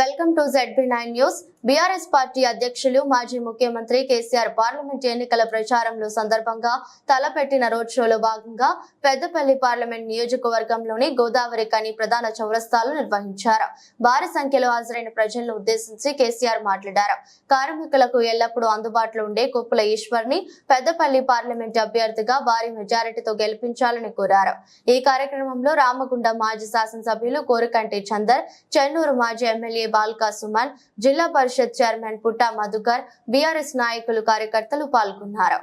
Welcome to Z B nine news. BRS party అధ్యక్షులు మాజీ ముఖ్యమంత్రి కేసీఆర్ పార్లమెంట్ ఎన్నికల ప్రచారంలో సందర్భంగా తలపెట్టిన రోడ్ షోలో భాగంగా పెద్దపల్లి పార్లమెంట్ నియోజకవర్గంలోని గోదావరి కని ప్రధాన చౌరస్తాలు నిర్వహించారు. భారీ సంఖ్యలో హాజరైన ప్రజలను ఉద్దేశించి కేసీఆర్ మాట్లాడారు. కార్మికులకు ఎల్లప్పుడూ అందుబాటులో ఉండే కుప్పల ఈశ్వర్ని పెద్దపల్లి పార్లమెంట్ అభ్యర్థిగా భారీ మెజారిటీతో గెలిపించాలని కోరారు. ఈ కార్యక్రమంలో రామగుండ మాజీ శాసనసభ్యులు కోరికంటి చందర్ చెన్నూరు మాజీ ఎమ్మెల్యే బాల్కా సుమన్ జిల్లా పరిషత్ చైర్మన్ పుట్టా మధుకర్ బీఆర్ఎస్ నాయకులు కార్యకర్తలు పాల్గొన్నారు.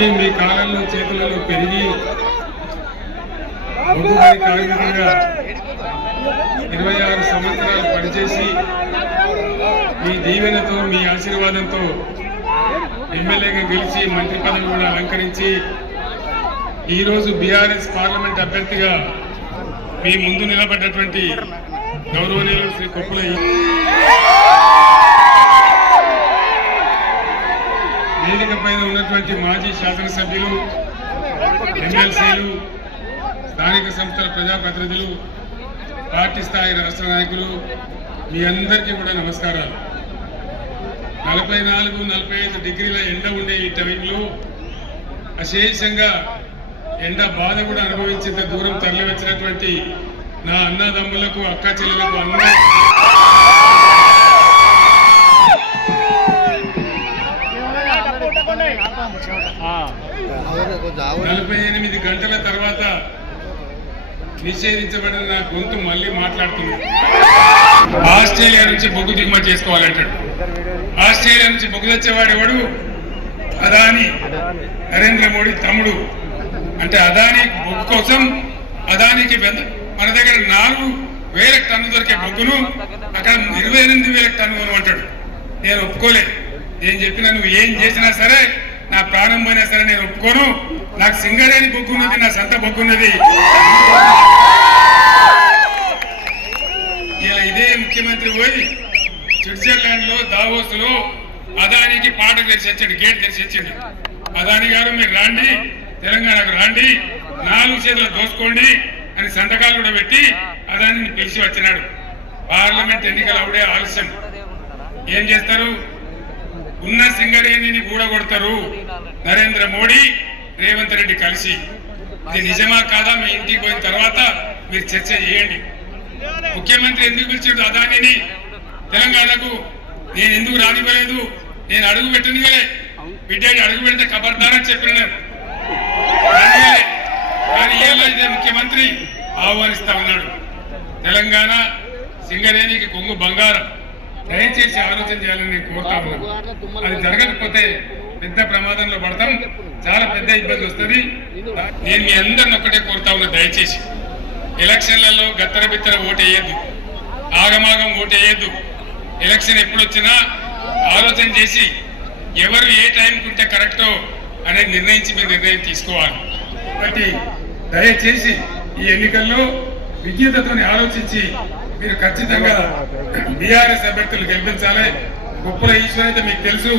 పుట్టి మీ కాలంలో చేతులలో పెరిగి ఒక్కొక్కరి ఇరవై ఆరు సంవత్సరాలు పనిచేసి మీ దీవెనతో మీ ఆశీర్వాదంతో ఎమ్మెల్యేగా గెలిచి మంత్రి పదవి కూడా అలంకరించి ఈరోజు బీఆర్ఎస్ పార్లమెంట్ అభ్యర్థిగా మీ ముందు నిలబడ్డటువంటి గౌరవనీయులు శ్రీ కొప్పుల వేదిక పైన ఉన్నటువంటి మాజీ శాసనసభ్యులు ఎమ్మెల్సీలు స్థానిక సంస్థల ప్రజాప్రతినిధులు పార్టీ స్థాయి రాష్ట్ర నాయకులు మీ అందరికీ కూడా నమస్కారాలు. నలభై నాలుగు నలభై ఐదు డిగ్రీల ఎండ ఉండే ఈ టైంలో అశేషంగా ఎండ బాధ కూడా అనుభవించేంత దూరం తరలివచ్చినటువంటి నా అన్నదమ్ములకు అక్క చెల్లెలకు అందరూ నలభై ఎనిమిది గంటల తర్వాత నిషేధించబడిన నా గొంతు మళ్ళీ మాట్లాడుతుంది. ఆస్ట్రేలియా నుంచి బొగ్గు దిగుమతి చేసుకోవాలంటాడు. ఆస్ట్రేలియా నుంచి బొగ్గు తెచ్చేవాడు ఎవడు? అదాని. నరేంద్ర మోడీ తమ్ముడు. అంటే అదాని బొగ్గు కోసం అదానికి మన దగ్గర నాలుగు వేల టన్ను దొరికే బొగ్గును అక్కడ ఇరవై ఎనిమిది వేల టన్ను అంటాడు నేను ఒప్పుకోలే. నేను చెప్పిన నువ్వు ఏం చేసినా సరే నా ప్రాణం పోయినా సరే నేను ఒప్పుకోను. నాకు సింగరేణి బొగ్గు ఉన్నది నా సంత బొగ్గు ఉన్నది. ఇలా ఇదే ముఖ్యమంత్రి పోయి స్విట్జర్లాండ్లో దావోస్లో అదానికి పాట తెరిచి వచ్చాడు గేట్ తెలిసి వచ్చిండు. అదాని గారు మీరు రాండి తెలంగాణకు రాండి నాలుగు చేతులు దోసుకోండి అని సంతకాలు కూడా పెట్టి అదాని పిలిచి వచ్చినాడు. పార్లమెంట్ ఎన్నికలు అవుడే ఆలస్యం. ఏం చేస్తారు? ఉన్న సింగరేణిని కూడగొడతారు నరేంద్ర మోడీ రేవంత్ రెడ్డి కలిసి. ఇది నిజమా కాదా? మీ ఇంటికి పోయిన తర్వాత మీరు చర్చ చేయండి. ముఖ్యమంత్రి ఎందుకు పిలిచాడు అదానిని? తెలంగాణకు నేను ఎందుకు రానివ్వలేదు? నేను అడుగు పెట్టనివ్వలే. బిడ్డని అడుగు పెడితే ఖబర్దారని చెప్పిన కానీ ఇదే ముఖ్యమంత్రి ఆహ్వానిస్తా ఉన్నాడు. తెలంగాణ సింగరేణికి కొంగు బంగారం. దయచేసి ఆలోచన చేయాలని నేను అది జరగకపోతే పెద్ద ప్రమాదంలో పడతాం. చాలా పెద్ద ఇబ్బంది వస్తుంది. నేను మీ అందరిని ఒక్కటే కోరుతా ఉన్నా దయచేసి. ఎలక్షన్లలో గత్తర బిత్తర ఓటు వేయద్దు ఆగమాగం ఓటు వేయద్దు ఎలక్షన్ ఎప్పుడు వచ్చినా ఆలోచన చేసి ఎవరు ఏ టైంకి ఉంటే కరెక్టో అనేది నిర్ణయించి మీరు నిర్ణయం తీసుకోవాలి. కాబట్టి దయచేసి ఈ ఎన్నికల్లో విజ్ఞతతో ఆలోచించి మీరు ఖచ్చితంగా బీఆర్ఎస్ అభ్యర్థులు గెలిపించాలి. గొప్పల ఈశ్వర్ అయితే మీకు తెలుసు.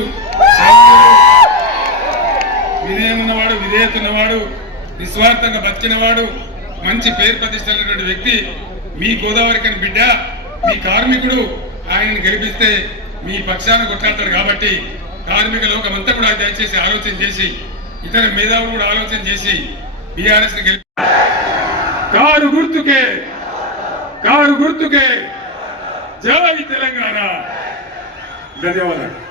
వినయం ఉన్నవాడు విధేయత ఉన్నవాడు నిస్వార్థంగా బతికినవాడు మంచి పేరు ప్రతిష్టలైనటువంటి వ్యక్తి మీ గోదావరికని బిడ్డ మీ కార్మికుడు ఆయనను గెలిపిస్తే మీ పక్షాన్ని కొట్లాడతాడు కాబట్టి కార్మిక లోకమంతా కూడా దయచేసి ఆలోచన చేసి ఇతర మేధావులు కూడా ఆలోచన చేసి బీఆర్ఎస్ గెలిపి కారు గుర్తుకే కారు గుర్తుకే. జై తెలంగాణ. ధన్యవాదాలు.